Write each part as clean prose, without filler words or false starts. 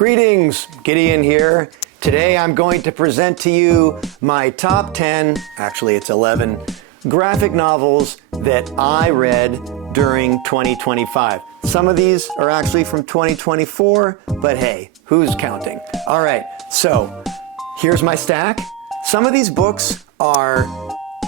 Greetings, Gideon here. Today I'm going to present to you my top 10, actually it's 11, graphic novels that I read during 2025. Some of these are actually from 2024, but hey, who's counting? All right, so here's my stack. Some of these books are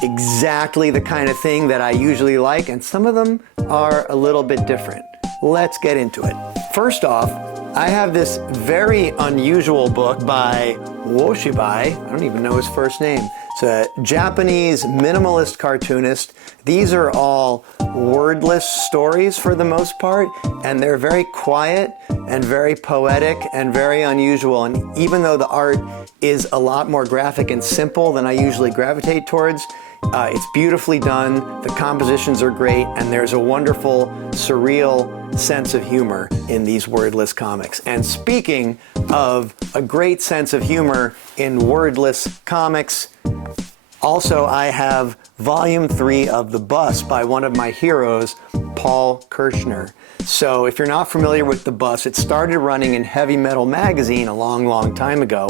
exactly the kind of thing that I usually like, and some of them are a little bit different. Let's get into it. First off, I have this very unusual book by Woshibai. I don't even know his first name. It's a Japanese minimalist cartoonist. These are all wordless stories for the most part, and they're very quiet and very poetic and very unusual. And even though the art is a lot more graphic and simple than I usually gravitate towards, it's beautifully done, the compositions are great, and there's a wonderful, surreal sense of humor in these wordless comics. And speaking of a great sense of humor in wordless comics, also I have Volume 3 of The Bus by one of my heroes, Paul Kirchner. So if you're not familiar with The Bus, it started running in Heavy Metal magazine a long time ago,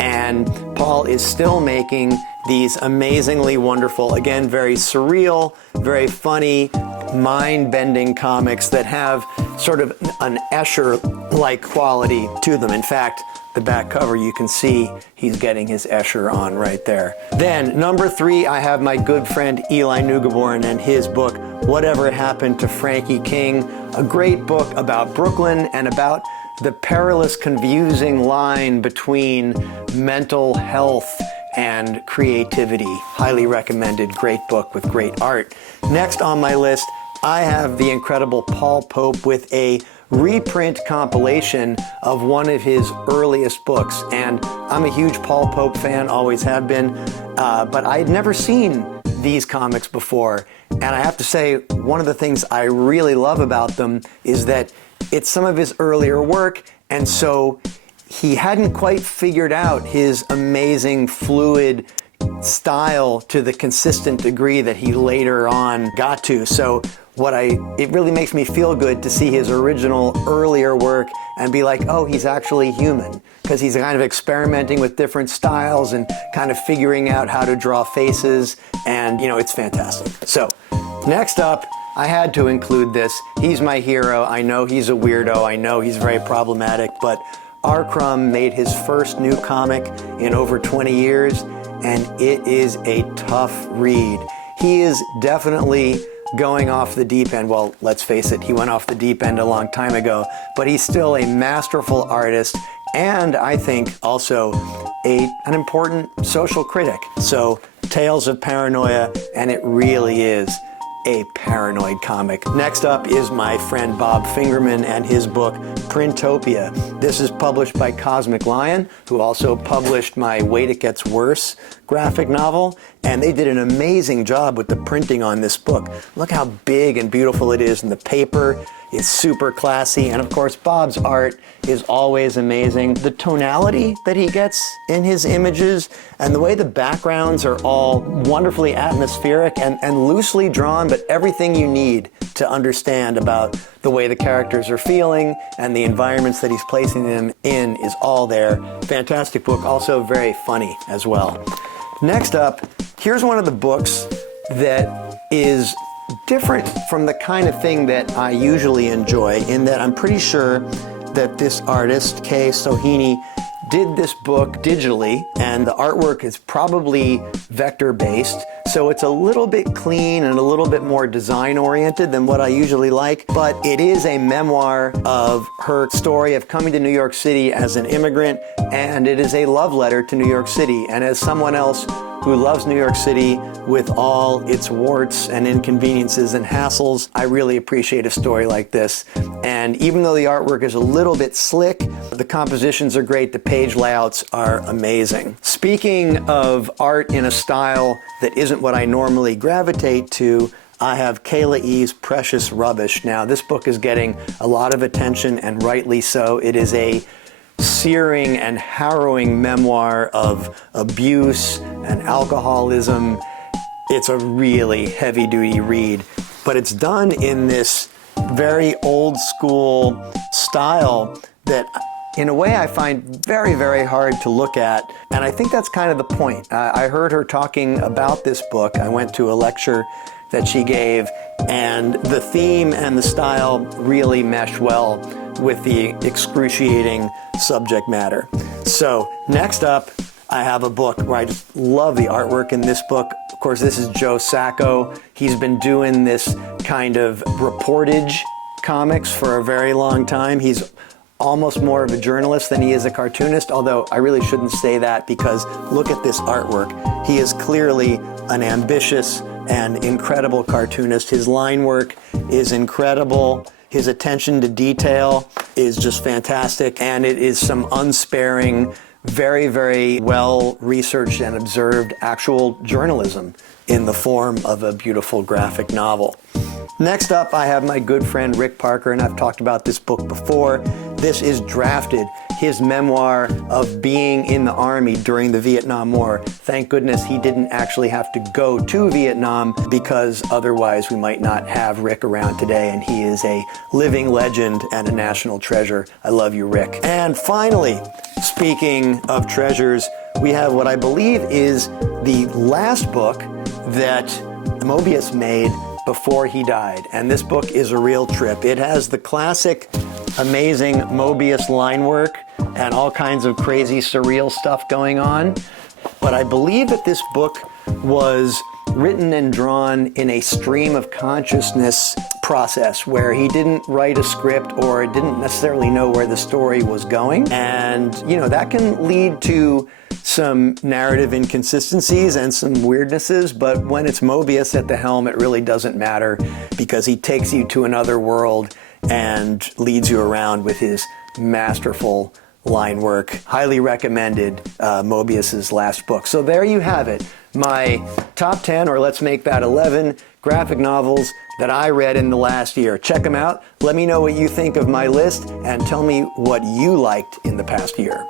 and Paul is still making these amazingly wonderful, again, very surreal, very funny, mind-bending comics that have sort of an Escher-like quality to them. In fact, the back cover, you can see he's getting his Escher on right there. Then, number 3, I have my good friend Eli Neugebauer and his book, Whatever Happened to Frankie King, a great book about Brooklyn and about the perilous, confusing line between mental health and creativity. Highly recommended, great book with great art. Next on my list, I have the incredible Paul Pope with a reprint compilation of one of his earliest books. And I'm a huge Paul Pope fan, always have been, but I had never seen these comics before. And I have to say, one of the things I really love about them is that it's some of his earlier work, and so he hadn't quite figured out his amazing fluid style to the consistent degree that he later on got to. So it really makes me feel good to see his original earlier work and be like, oh, he's actually human, because he's kind of experimenting with different styles and kind of figuring out how to draw faces, and it's fantastic. So next up, I had to include this. He's my hero. I know he's a weirdo. I know he's very problematic, but R. Crumb made his first new comic in over 20 years, and it is a tough read. He is definitely going off the deep end. Well, let's face it, he went off the deep end a long time ago, but he's still a masterful artist, and I think also an important social critic. So, Tales of Paranoia, and it really is a paranoid comic. Next up is my friend Bob Fingerman and his book Printopia. This is published by Cosmic Lion, who also published my Wait It Gets Worse graphic novel, and they did an amazing job with the printing on this book. Look how big and beautiful it is, and the paper is super classy, and of course Bob's art is always amazing. The tonality that he gets in his images and the way the backgrounds are all wonderfully atmospheric and loosely drawn, but everything you need to understand about the way the characters are feeling and the environments that he's placing them in is all there. Fantastic book, also very funny as well. Next up, here's one of the books that is different from the kind of thing that I usually enjoy, in that I'm pretty sure that this artist, Kei Sohini, did this book digitally, and the artwork is probably vector-based, so it's a little bit clean and a little bit more design-oriented than what I usually like, but it is a memoir of her story of coming to New York City as an immigrant, and it is a love letter to New York City. And as someone else who loves New York City with all its warts and inconveniences and hassles, I really appreciate a story like this. And even though the artwork is a little bit slick, the compositions are great, the page layouts are amazing. Speaking of art in a style that isn't what I normally gravitate to, I have Kayla E's Precious Rubbish. Now, this book is getting a lot of attention, and rightly so. It is a searing and harrowing memoir of abuse and alcoholism. It's a really heavy-duty read, but it's done in this very old school style that in a way I find very, very hard to look at. And I think that's kind of the point. I heard her talking about this book. I went to a lecture that she gave, and the theme and the style really mesh well with the excruciating subject matter. So next up, I have a book where I just love the artwork in this book. Of course, this is Joe Sacco. He's been doing this kind of reportage comics for a very long time. He's almost more of a journalist than he is a cartoonist, although I really shouldn't say that because look at this artwork. He is clearly an ambitious and incredible cartoonist. His line work is incredible. His attention to detail is just fantastic, and it is some unsparing, very, very well researched and observed actual journalism in the form of a beautiful graphic novel. Next up, I have my good friend Rick Parker, and I've talked about this book before. This is Drafted, his memoir of being in the Army during the Vietnam War. Thank goodness he didn't actually have to go to Vietnam, because otherwise we might not have Rick around today, and he is a living legend and a national treasure. I love you, Rick. And finally, speaking of treasures, we have what I believe is the last book that Moebius made before he died. And this book is a real trip. It has the classic, amazing Moebius line work and all kinds of crazy, surreal stuff going on. But I believe that this book was written and drawn in a stream of consciousness process where he didn't write a script or didn't necessarily know where the story was going. And, that can lead to some narrative inconsistencies and some weirdnesses, but when it's Moebius at the helm, it really doesn't matter because he takes you to another world and leads you around with his masterful line work. Highly recommended, Moebius's last book. So there you have it, my top 10, or let's make that 11, graphic novels that I read in the last year. Check them out. Let me know what you think of my list and tell me what you liked in the past year.